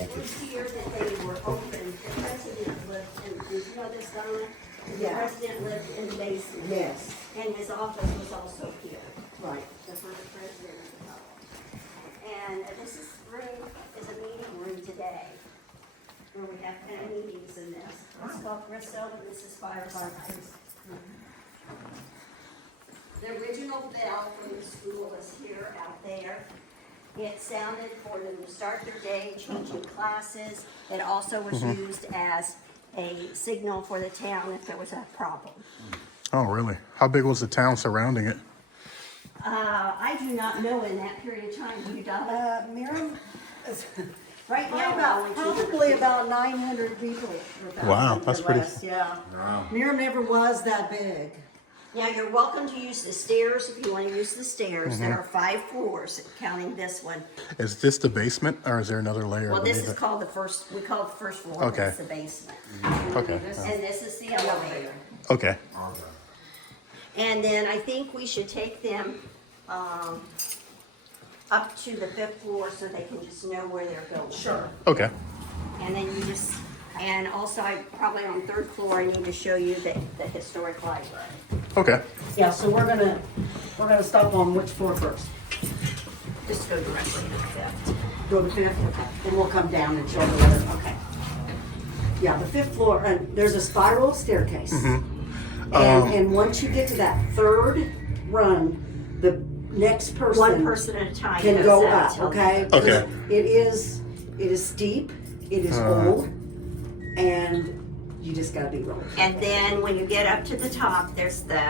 it was here that they were open, the president lived in, did you know this, Donna? The Yeah. president lived in the basement. Yes, And his office was also here. right. The first president of the college. And room is a meeting room today, where we have kind of meetings in this. It's called Bristol, and this is Fireside. The original bell from the school is here, out there. It sounded for them to start their day, changing classes. It also was used as a signal for the town if there was a problem. Oh, really? How big was the town surrounding it? I do not know in that period of time, do you, Donna? Merom, Right now, we're only 200 probably people. about 900 people. Or Wow, 1,000 that's or pretty- less, Yeah. Wow. Merom never was that big. Now, you're welcome to use the stairs if you want to use the stairs. There are 5 floors, counting this one. Is this the basement, or is there another layer Well, this beneath is it? called the first, we call it the first floor, Okay. that's the basement. Okay. And this is the elevator. Okay. Okay. And then I think we should take them up to the 5th floor so they can just know where they're going. Sure. Okay. And then you just, and also I probably on 3rd floor, I need to show you the historic library. Okay. Yeah, so we're gonna stop on which floor first? Just go directly to the 5th. Go to the 5th, okay. Then we'll come down and show the other. Okay. Yeah, the 5th floor, and there's a spiral staircase. And once you get to that 3rd run, the next person. One person at a time can goes go out up, till- okay? Okay. It is steep, it is old, and you just gotta be rolling. And then when you get up to the top, there's the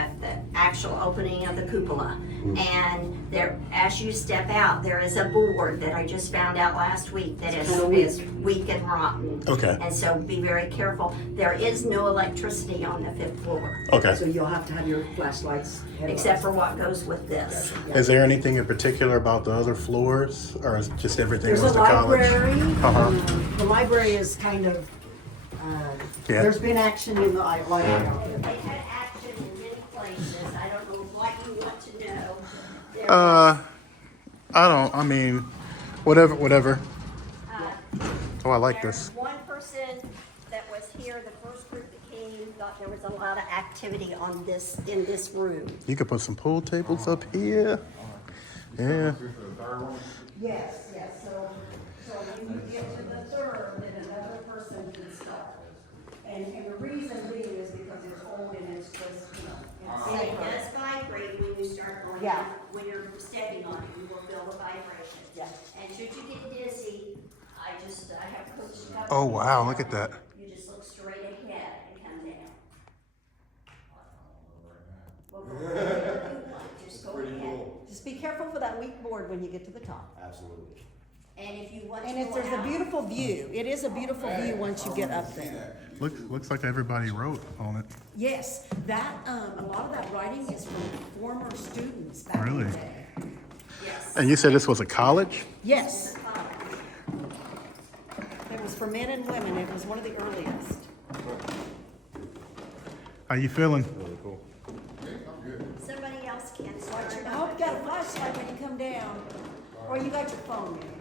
actual opening of the cupola. And there, as you step out, there is a board that I just found out last week that kinda weak. is weak and rotten. Okay. And so be very careful. There is no electricity on the 5th floor, Okay. So you'll have to have your flashlights. except for what goes with this. Is there anything in particular about the other floors, or is just everything There's a was the college? library. Uh-huh. The library is kind of, Yeah. there's been action in the library out there. They had action in many places. I don't know what you want to know. There I mean, whatever. Oh, I like There's this. one person that was here, the first group that came, thought there was a lot of activity on this, in this room. You could put some pool tables up here. Yeah. Yes, so when you get to the 3rd, then another person can start. And the reason being is because it's old and it's just, And it does vibrate when you start going, Yeah. when you're stepping on it, you will feel the vibration. Yeah. And should you get dizzy, I have coached a couple. Oh, wow, people look at that. You just look straight ahead and come down. Well, go ahead. Just go ahead. Just be careful for that weak board when you get to the top. Absolutely. And if you want to And go there's a out- beautiful view. It is a beautiful view once you get up there. Looks like everybody wrote on it. Yes, that, a lot of that writing is from former students back in Really? the day. Yes. And you said this was a college? Yes. It was for men and women. It was one of the earliest. How you feeling? Somebody else can start. I hope you got a flashlight when you come down. Or you got your phone maybe.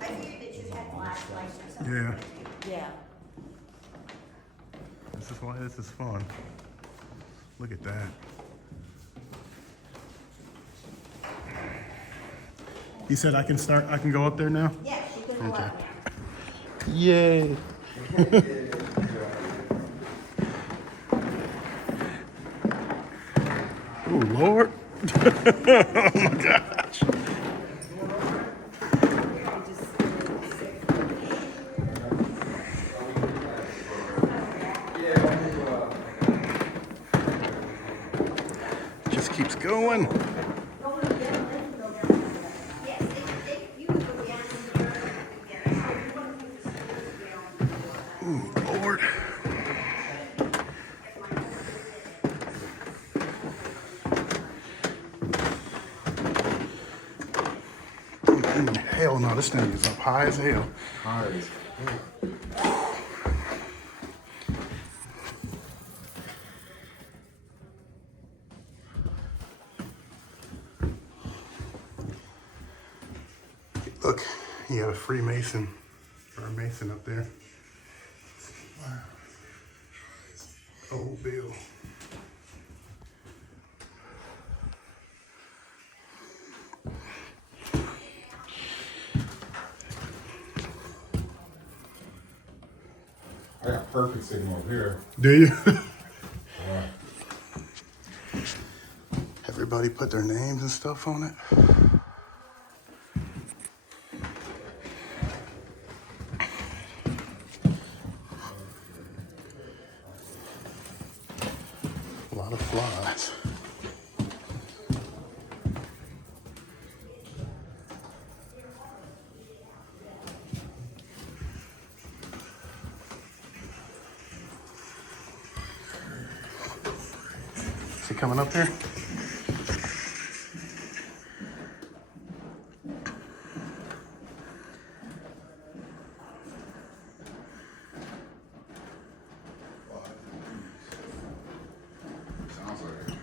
I figured that you had flashlights or something. Yeah. Yeah. This is why this is fun. Look at that. You said I can go up there now? Yes, you can go up there. Yay. Oh, Lord. Oh my gosh. Just keeps going. Yes, you can go down in there and get it. So you want to put the screws down. Ooh, Lord. Hell no, this thing is up high as hell. Look, you got a Freemason or a Mason up there. Wow. Oh, Bill. I got perfect signal up here. Do you? Yeah. Everybody put their names and stuff on it. A lot of flies. Is he coming up here? Sounds like it.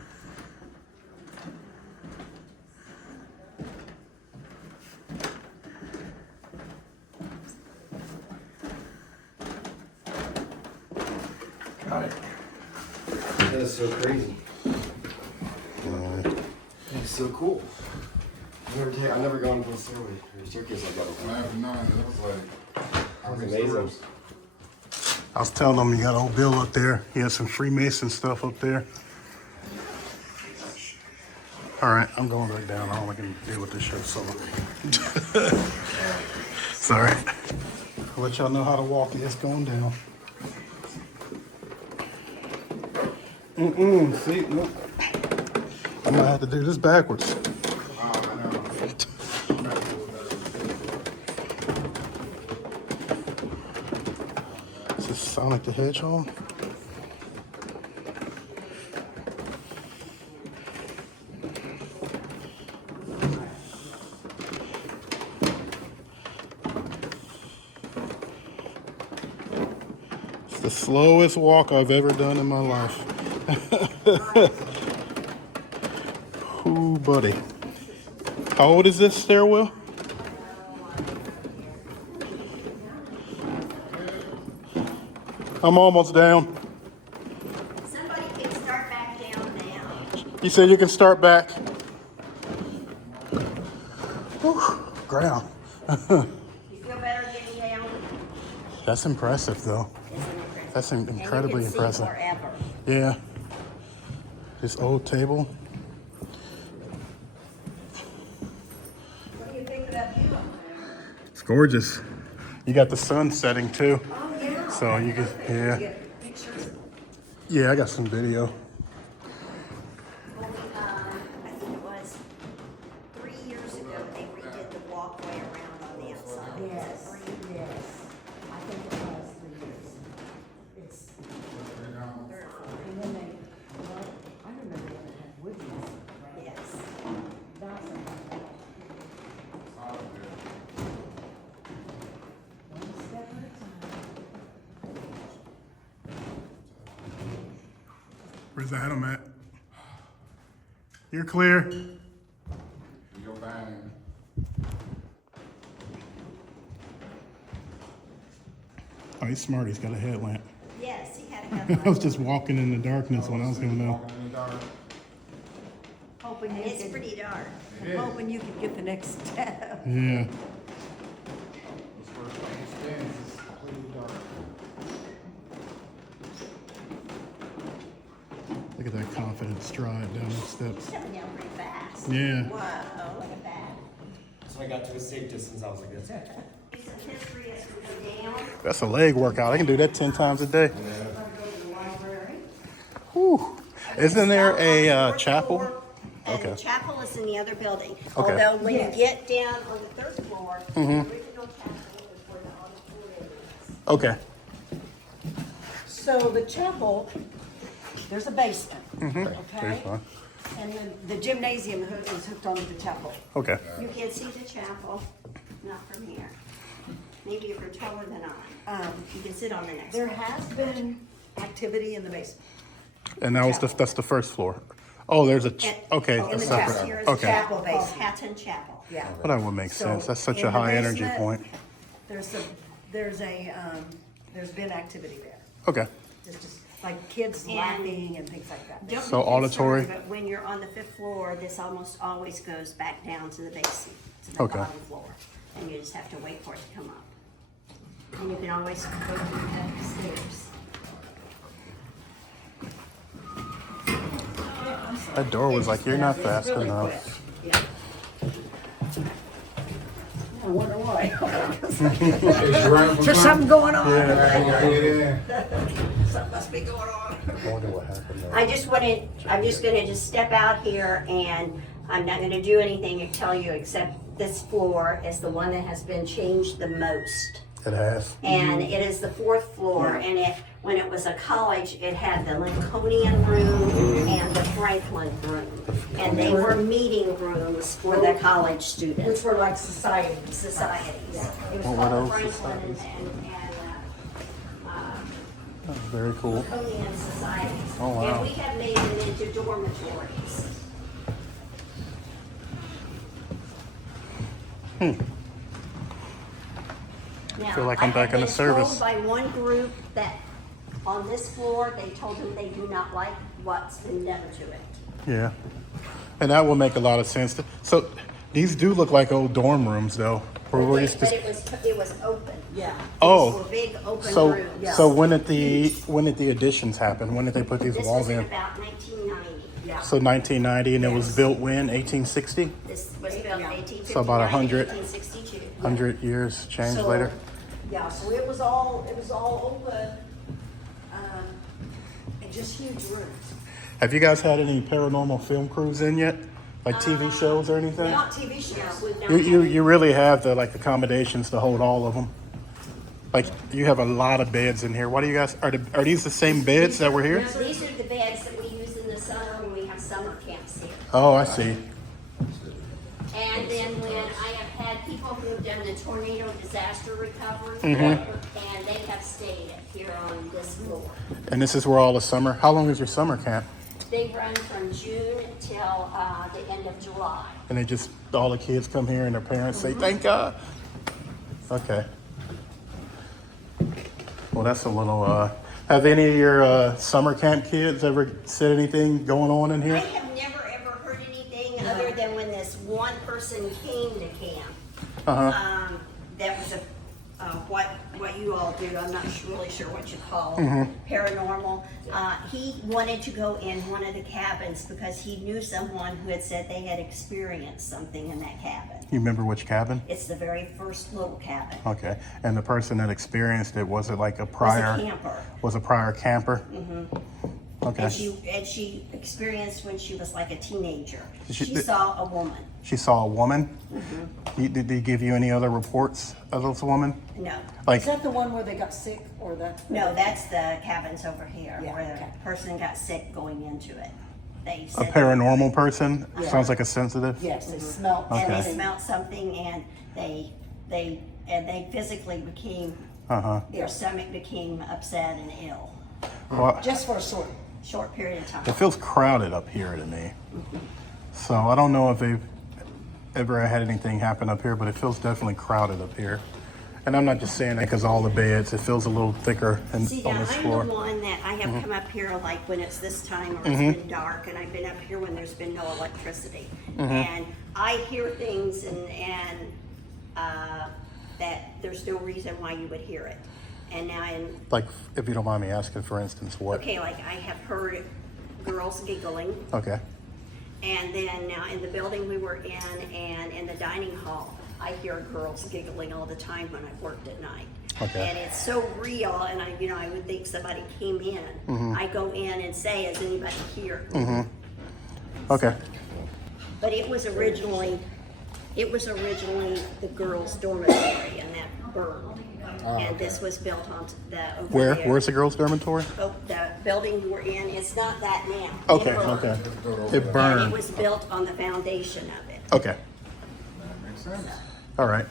Got it. That is so crazy. It's so cool. I've never gone to a staircase like that I before. have none. It was like, That's amazing. I was telling them you got old Bill up there. He has some Freemason stuff up there. All right, I'm going back down. All I can deal with this shit solo. It's all right. I'll let y'all know how to walk it. It's going down. See, nope. I'm gonna have to do this backwards. Is this Sonic the Hedgehog? It's the slowest walk I've ever done in my life. Ooh, buddy. How old is this stairwell? I'm almost down. Somebody can start back down now. You said you can start back. Whew, ground. You feel better getting down? That's impressive, though. That's incredibly and you can impressive. See forever. Yeah. This old table. What do you think of that view? It's gorgeous. You got the sun setting too. Oh, yeah. So you can, yeah. Get pictures. Yeah, I got some video. Well, I think it was 3 years ago, they redid the walkway around on the outside. Yes, yes. I think it was 3 years. It's, and then they, well, I remember when it had wood use. Yes. That's a one step at a time. Where's Adam at? You're clear. Your bang. Oh, he's smart. He's got a headlamp. Yes, he had a I was headlight. just walking in the darkness when I was going out. Walking in the dark. Hoping you It's could, pretty dark. hoping you could get the next step. Yeah. This first thing it spins is completely dark. Look at that confident stride down the steps. Coming down pretty fast. Yeah. Whoa, look at that. So I got to a safe distance. I was like, that's it. Do some history as we go down. That's a leg workout. I can do that 10 times a day. Go to the library. Whew. Isn't there a Fourth chapel? floor, And Okay. the chapel is in the other building. Okay. Although when Yes. you get down on the third floor, the original chapel is where the auditorium is. Okay. So the chapel, there's a basement, Very okay? fun. And then the gymnasium is hooked onto the chapel. Okay. You can see the chapel, not from here. Maybe if you're taller than I. You can sit on the next There one. has been activity in the basement. And that's the first floor. Oh, there's a, And- okay, in a the separate, chapel. Here is a okay. chapel. Called Hatton Chapel. Yeah. Well, that would make So, sense. That's such in a the high energy basement, point. There's been activity there. Okay. Just like kids And- laughing and things like that. Don't So be concerned, auditory? But when you're on the 5th floor, this almost always goes back down to the basement, to the Okay. bottom floor. And you just have to wait for it to come up. And you can always go through the stairs. That door was like, you're not fast enough. I wonder why. Is you running from There's something going on. Yeah. Something must be going on. I wonder what happened there. I'm just gonna just step out here and I'm not gonna do anything and tell you except this floor is the one that has been changed the most. It has. And it is the 4th floor, and when it was a college, it had the Lincolnian room and the Franklin room. And they were meeting rooms for the college Which students, were like society. societies. It was What were called those Franklin societies? and That's very cool. Lincolnian societies. Oh, wow. And we have made them into dormitories. Now, Feel like I'm back in the I service. have been told by one group that on this floor, they told them they do not like what's been done to it. Yeah. And that will make a lot of sense. So these do look like old dorm rooms though. Where we used But to, it was open. Yeah. oh, These were big open so, rooms. so when did the additions happen? When did they put these This walls was in in? about 1990. Yeah. So 1990 and it was Yes. built when? 1860? This was built in Yeah. 1859, So about 100. 1862. 100 years change So, later? Yeah, so it was all open, and just huge rooms. Have you guys had any paranormal film crews in yet? Like TV shows or anything? Not TV No, shows. we've not You really have the like accommodations to hold all of them. Like you have a lot of beds in here. What do you guys are these the same beds that were here? These are the beds that we use in the summer when we have summer camps here. Oh, I see. And then when I have had people who have done the tornado disaster recovery, Mm-hmm. and they have stayed here on this floor. And this is where all the summer. How long is your summer camp? They run from June till the end of July. And they just all the kids come here and their parents say thank God. Okay. Well, that's a little. Have any of your summer camp kids ever said anything going on in I here? have never ever heard anything other than when this one person came to camp. Uh-huh. That was what you all do. I'm not really sure what you call Mm-hmm. paranormal. He wanted to go in one of the cabins because he knew someone who had said they had experienced something in that cabin. You remember which cabin? It's the very first little cabin. Okay. And the person that experienced it, was it like a prior? camper. Was a prior camper? Mm-hmm. Okay. And she experienced when she was like a teenager. She- She saw a woman. She saw a woman. Mm-hmm. Did he give you any other reports of this woman? No. Like, Is that the one where they got sick or the? No, that's the cabins over here Yeah, where okay. the person got sick going into it. They a said paranormal person? Yeah. Sounds like a sensitive? Yes, they smelled. and they Okay. smelled something and they physically became Uh-huh. their stomach became upset and ill. Well, Just for a Short period of time. it feels crowded up here to me. So I don't know if they've ever had anything happen up here, but it feels definitely crowded up here. And I'm not just saying that because all the beds, it feels a little thicker See, on now this I'm floor. the one that I have come up here like when it's this time or it's been dark, and I've been up here when there's been no electricity. And I hear things and that there's no reason why you would hear it. And now Like, if you don't mind me asking, for instance, what? okay, like I have heard girls giggling, Okay. and then now in the building we were in and in the dining hall, I hear girls giggling all the time when I worked at night. Okay. And it's so real, and I would think somebody came in. I go in and say, is anybody here? Okay. But it was originally the girls' dormitory, and that burned. And this was built on the over Where? there. Where's the girls' dormitory? Oh, the building we're in, it's not that now. Okay, It burned. okay. It And burned. it was built on the foundation of it. Okay. That makes sense. All right.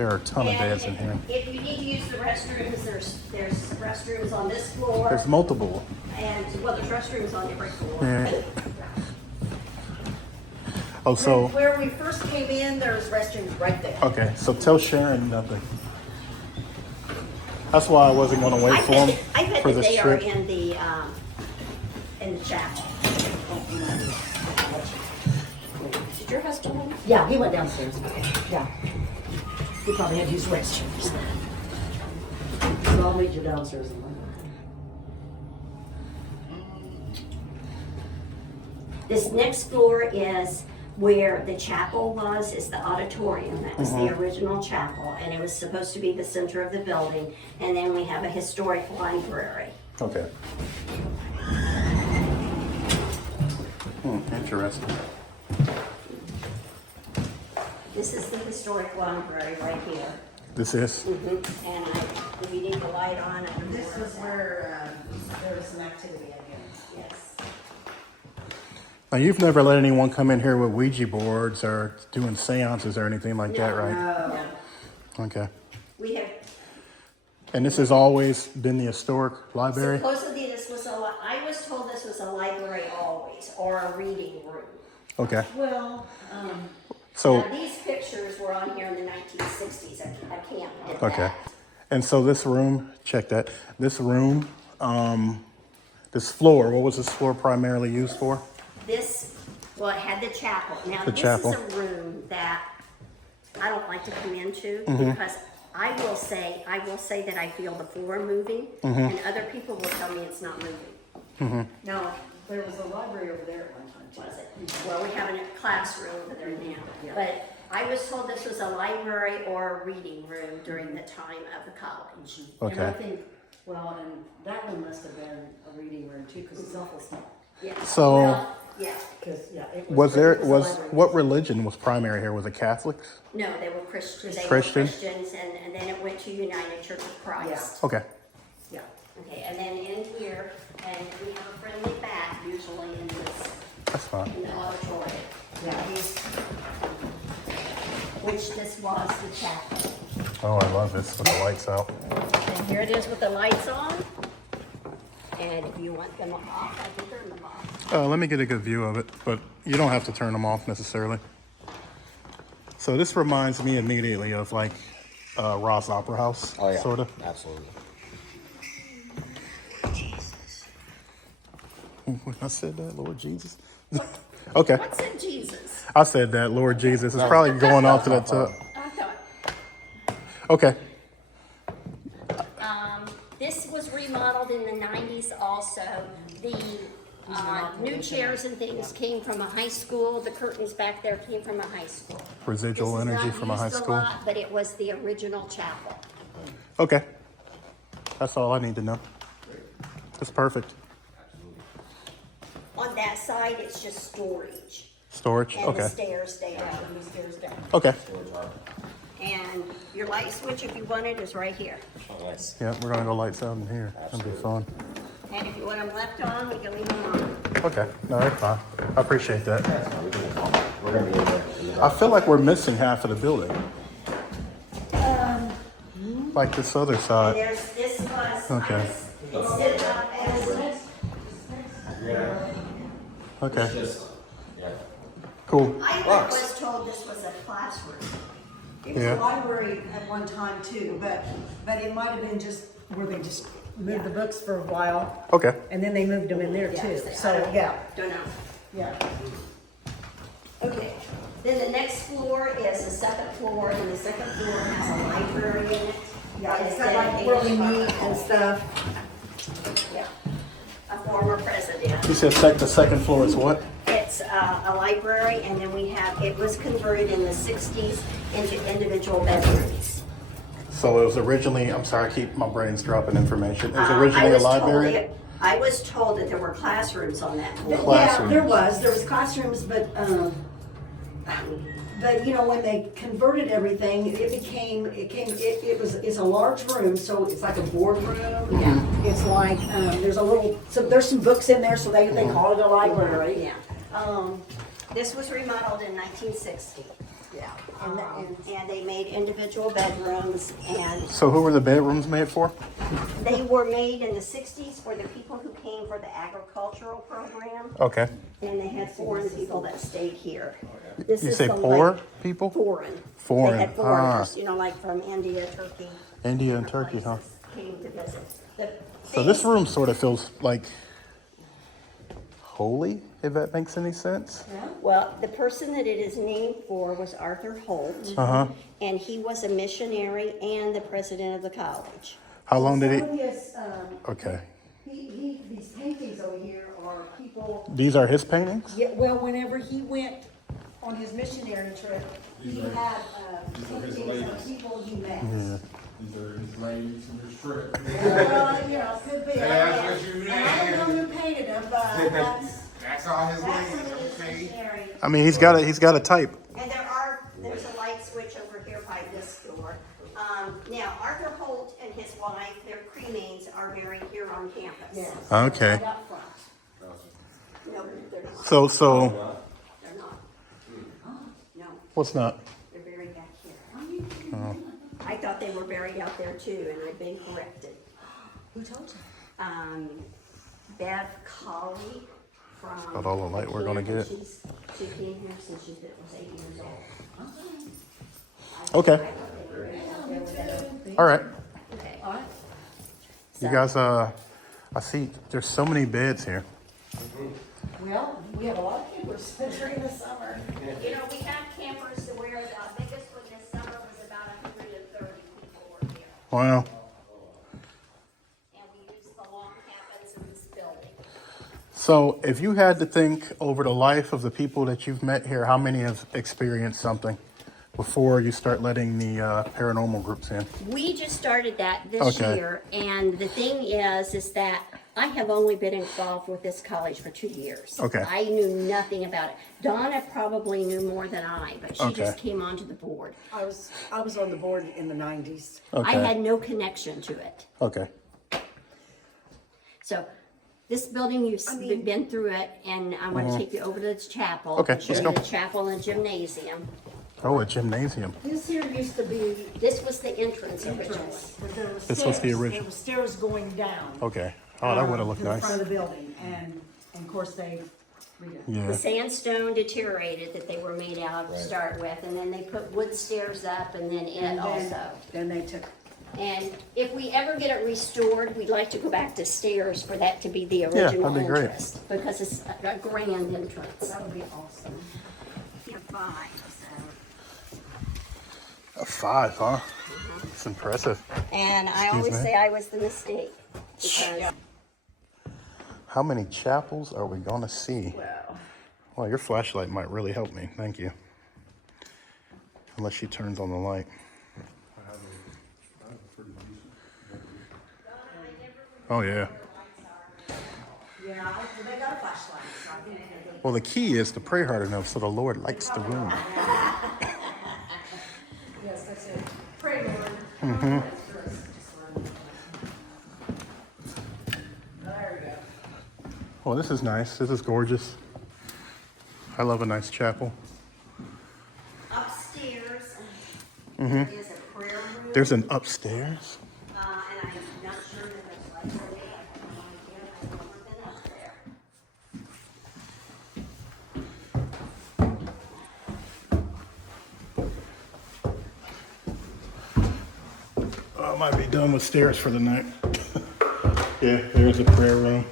There are a ton of And beds in here. If you need to use the restrooms, there's restrooms on this floor. There's multiple. And, well, there's restrooms on every floor. Yeah. Oh, so, Where we first came in, there's restrooms right there. okay, so tell Sharon nothing. That's why I wasn't gonna wait for him I bet for that the they are strip. in the chapel. Did your husband want? Yeah, he went downstairs. Yeah. He probably had to use the restrooms. So I'll meet you downstairs. This next floor is where the chapel was, is the auditorium. That was the original chapel, and it was supposed to be the center of the building. And then we have a historic library. Okay. Interesting. This is the historic library right here. This is? And if you need the light on, I can This warm is it. where there was some activity, I guess. Yes. Now, you've never let anyone come in here with Ouija boards or doing seances or anything like that, right? No. Okay. We have, And this has always been the historic library? supposedly this was I was told this was a library always, or a reading room. Okay. Well, So, Now, these pictures were on here in the 1960s. I can't get okay. that. And so this room, check that. This room, this floor, what was this floor primarily used for? This, well, it had the chapel. Now, The this chapel. is a room that I don't like to come into Mm-hmm. because I will say that I feel the floor moving, Mm-hmm. and other people will tell me it's not moving. no, there was a library over there at one time. Was it? Well, we have a classroom over there now. But I was told this was a library or a reading room during the time of the college. And I Okay. think, well, and that one must have been a reading room too, because it's awful small. Yeah. So, Well, yeah. Because, yeah, it was there, it a was, library. what religion was primary here? Was it Catholics? No, they were Christians. They Christian? were Christians, and then it went to United Church of Christ. Okay. Yeah. Okay, and then in here, and we have a friendly bat usually in this, That's fine. in the auditorium. Yeah. Which this was the chapel. Oh, I love this with the lights out. And here it is with the lights on. And if you want them off, I can turn them off. Let me get a good view of it, but you don't have to turn them off necessarily. So this reminds me immediately of like Ross Opera House, Oh yeah. sort of. Absolutely. When I said that, Lord Jesus. Okay, What's in Jesus? I said that, Lord Jesus. It's probably going off to the top. I thought, Okay. this was remodeled in the 90s also. The new chairs and things came from a high school. The curtains back there came from a high school. Residual This is energy not from a high used school. lot, but it was the original chapel. Okay. That's all I need to know. That's perfect. On that side, it's just storage. Storage? And the Okay. stairs down, and the stairs down. Okay. And your light switch, if you want it, is right here. Oh, nice. Yeah, we're gonna go lights out in here. That'll be fun. And if you want them left on, we can leave them on. Okay. No, that's fine. I appreciate that. We're gonna be in there. In the I feel like we're missing half of the building. Like this other And side. this was, Okay. it's set up as, Okay. just, yeah. Cool. I Rocks. was told this was a classroom. It was Yeah. a library at one time too, but it might have been just where they just moved the books for a while, Okay. and then they moved them in there too. So, yeah, Don't know. yeah. Okay, then the next floor is the second floor, and the second floor has a library in it. Yeah, it's Instead got of like where we English meet and stuff. Yeah, a former president. You said the second floor is what? It's a library, and then we have, it was converted in the 60s into individual bedrooms. So it was originally, I'm sorry, my brain's dropping information. It was I originally a was told library? I was told that there were classrooms on that floor. Class- Yeah, there was classrooms, but you know, when they converted everything, it's a large room, so it's like a boardroom. Yeah. It's like, there's some books in there, so they call it a library. Yeah. This was remodeled in 1960. Yeah. And they made individual bedrooms, and So who were the bedrooms made for? they were made in the 60s for the people who came for the agricultural program. Okay. And they had foreign people that stayed here. This You is say the poor lake- people? Foreign. Foreign, They had foreigners, you know, like from India, Turkey. India and different Turkey, huh? places Came to visit. The So this biggest- room sort of feels like holy, if that makes any sense. Well, the person that it is named for was Arthur Holt. Uh-huh. And he was a missionary and the president of the college. How long did Some of he? his, Okay. these paintings over here are people, These are his paintings? yeah, well, whenever he went on his missionary trip, he had, These are his paintings of ladies. people he met. These are his ladies and his trip. Well, you know, could be. That's what you And I don't know mean. who painted them, but That's all his that's some ladies, of his okay? missionary. I mean, he's got a type. And there's a light switch over here by this door. Now, Arthur Holt and his wife, their cremains are buried here on campus. Yes. Okay. Right up front. No, they're not. So They're not. No, what's not? they're buried back here. I thought they were buried out there too, and I've been corrected. Who told you? Bev Colley from. About all the light we're gonna get. She came here since she was 8 years old. Okay. All right. Okay. All right. You guys, I see there's so many beds here. Well, we have a lot of campers during the summer. You know, we have campers to where the biggest one this summer was about 130 people were here. Wow. And we used the log cabins in this building. So if you had to think over the life of the people that you've met here, how many have experienced something before you start letting the paranormal groups in? We just started that this Okay. year, and the thing is that I have only been involved with this college for 2 years. Okay. I knew nothing about it. Donna probably knew more than I, but she just Okay. came onto the board. I was on the board in the 90s. Okay. I had no connection to it. Okay. So this building, you've been through it, and I want to take you over to the chapel. Okay, and show let's you go. the chapel and gymnasium. Oh, a gymnasium. This here used to be This was the entrance originally. entrance, but there was This was the stairs. original. There was stairs going down. Okay. Oh, that would have looked to the nice. front of the building, and of course they redid it. The Yeah. sandstone deteriorated that they were made out to start with, and then they put wood stairs up, and then it also. Then they took, And if we ever get it restored, we'd like to go back to stairs for that to be the that'd original be great. entrance, because it's a grand entrance. that would be awesome. You're fine, A 5, huh? It's impressive. And I Excuse always me? say I was the mistake, because How many chapels are we going to see? Well, Well, your flashlight might really help me. Thank you. Unless she turns on the light. Oh, yeah. yeah, they got a flashlight, so I think they Well, the key is to pray hard enough so the Lord lights the room. yes, that's it. Pray, Lord. Mm-hmm. There we go. Well, this is nice. This is gorgeous. I love a nice chapel. upstairs is a prayer room. There's an upstairs. And I'm not sure that there's lights in there. I have no idea. I've never been up there. I might be done with stairs for the night. Yeah, there's a prayer room.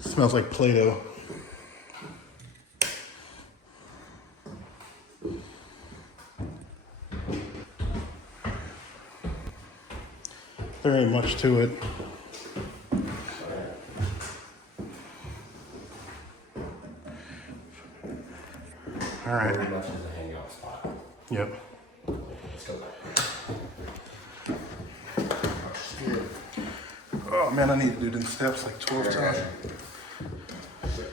Smells like Play-Doh. There ain't much to it. All right. Pretty much as a hangout spot. Yep. Let's go back. Oh man, I need to do them steps like 12 times. Okay,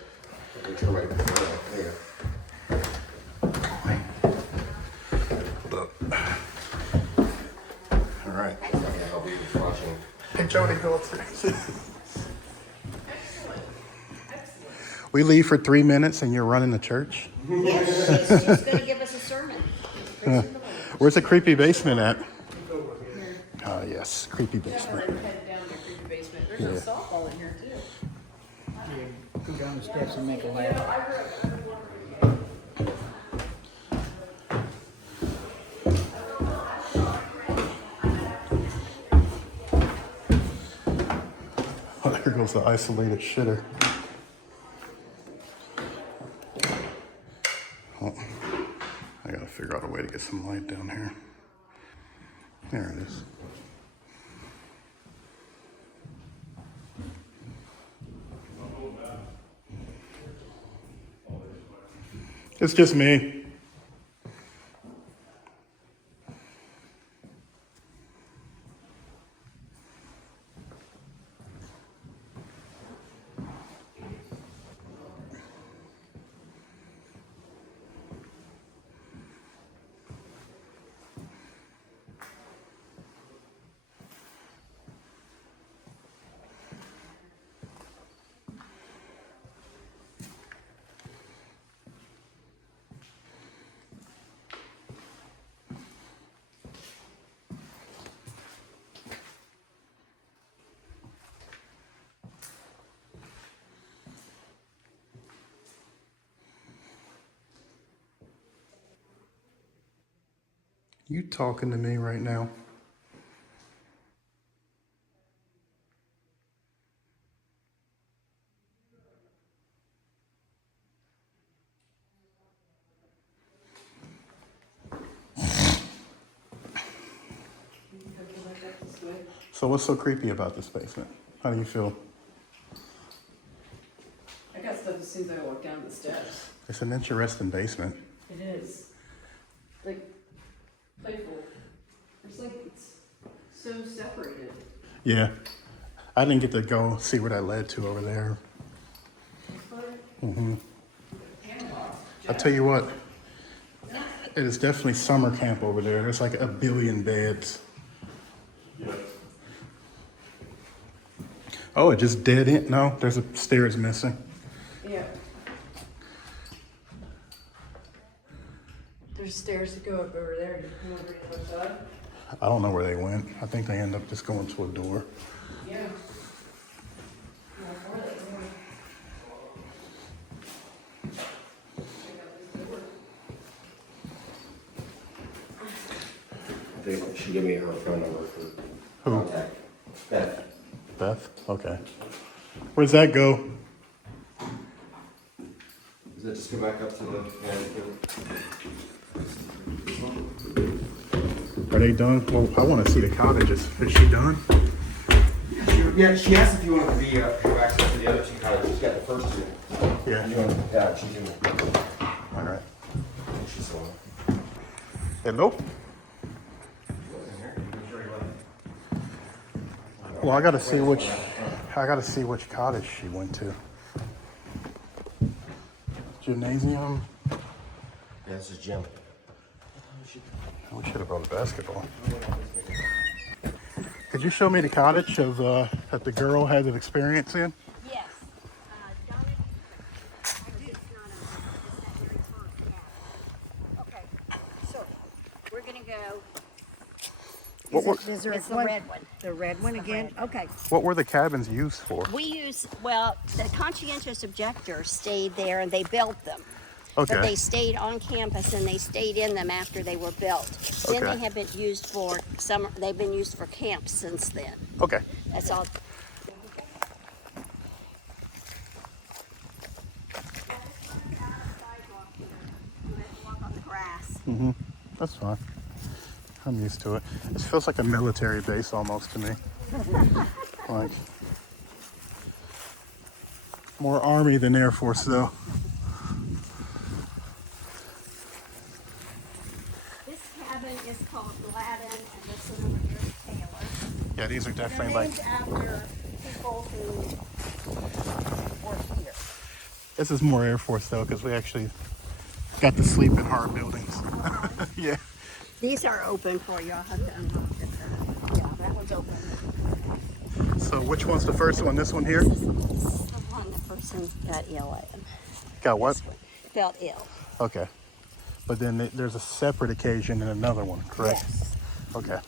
turn right. There Hold up. All right. you go. Okay, I'll be watching. Hey Jody, go upstairs. We leave for 3 minutes and you're running the church? Yes, she's just gonna give us a sermon. Where's the creepy basement at? Oh, yes, creepy basement. Head down to creepy basement. There's a softball in here too. Go down the steps and make a lap. Oh, there goes the isolated shitter. Oh, I gotta figure out a way to get some light down here. There it is. It's just me. You talking to me right now? So what's so creepy about this basement? How do you feel? I got stuff as soon as I walk down the steps. It's an interesting basement. It is. Like, playful. It's like, it's so separated. Yeah. I didn't get to go see where that led to over there. I'll tell you what, it is definitely summer camp over there. There's like 1 billion beds. Oh, it just dead end? No, there's a stairs missing. Yeah. There's stairs that go up over there and you come over to the other side. I don't know where they went. I think they end up just going to a door. Yeah. I think she gave me her phone number for Who? contact. Beth. Beth? Okay. Where's that go? Does that just go back up to the Are they done? Well, I want to see the cottages. Is she done? Yeah, she asked if you wanted to be have access to the other 2 cottages. She's got the first 2. Yeah. You want, yeah, she's in. All right. She's the one. Hello? Well, I gotta see which cottage she went to. Gymnasium. Yeah, this is Jim. We should have brought a basketball. Could you show me the cottage of that the girl had an experience in? Yes. Donna, I do. It's not it's that very top. Okay, so we're gonna go. Is there It's the red one. The red one again? Okay. What were the cabins used for? We use, well, the conscientious objectors stayed there and they built them. But they Okay. stayed on campus and they stayed in them after they were built. Then Okay. they have been used for summer, they've been used for camps since then. Okay. That's all. Walk on the grass. That's fine. I'm used to it. It feels like a military base almost to me. Like more Army than Air Force though. This cabin is called Gladden and this one over here is Taylor. Yeah, these are They're definitely named like, after people who work here. this is more Air Force though, because we actually got to sleep in hard buildings. Yeah. These are open for you. I'll have to unlock it. Yeah, that one's open. So which one's the first one? This one here? This is the one, the first person got ill. Got what? Felt ill. Okay. But then there's a separate occasion and another one, correct? Yes. Okay.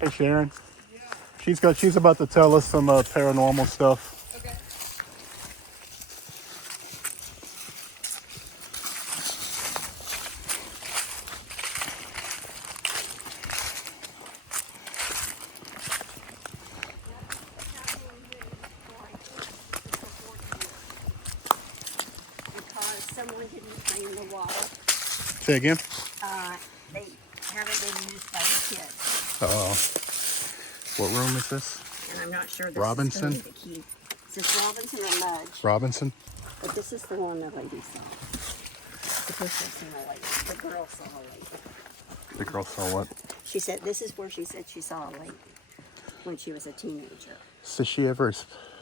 Hey Sharon. She's about to tell us some paranormal stuff. Okay. Because someone didn't clean the water. Say again? They haven't been used by the kids. What room is this? And I'm not sure this Robinson? is going to be the key. Is this Robinson or Mudge? Robinson? But this is the one the lady saw. The person seen a lady. The girl saw a lady. The girl saw what? She said, this is where she said she saw a lady when she was a teenager. So she ever...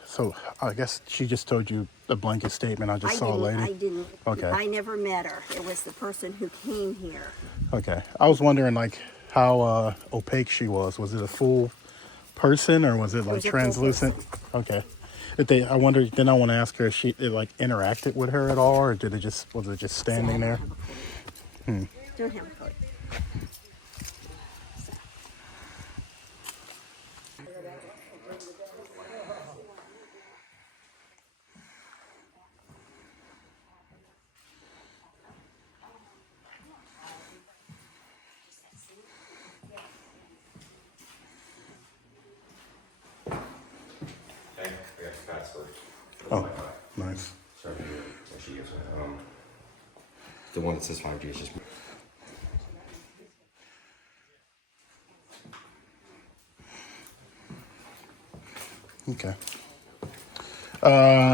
So I guess she just told you a blanket statement. I just saw a lady. I didn't. Okay. I never met her. It was the person who came here. Okay. I was wondering like how opaque she was. Was it a full person or was it like was a full translucent? Okay. I wonder. Then I want to ask her if it like interacted with her at all, or was it just standing there? Don't have a clue. I got the password. Oh, nice. Sorry, what she gives me. The one that says 5G is just. Okay.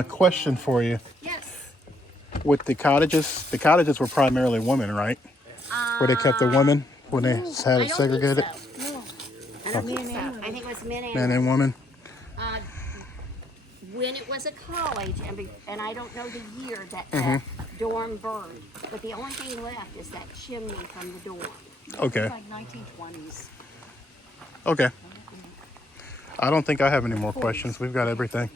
Question for you. Yes. With the cottages were primarily women, right? Where they kept the women when they had it segregated? No. I don't think so. I think it was men and Men and women? when it was a college, and I don't know the year that the dorm burned, but the only thing left is that chimney from the dorm. Okay. Like 1920s. Okay. I don't think I have any more questions. We've got everything.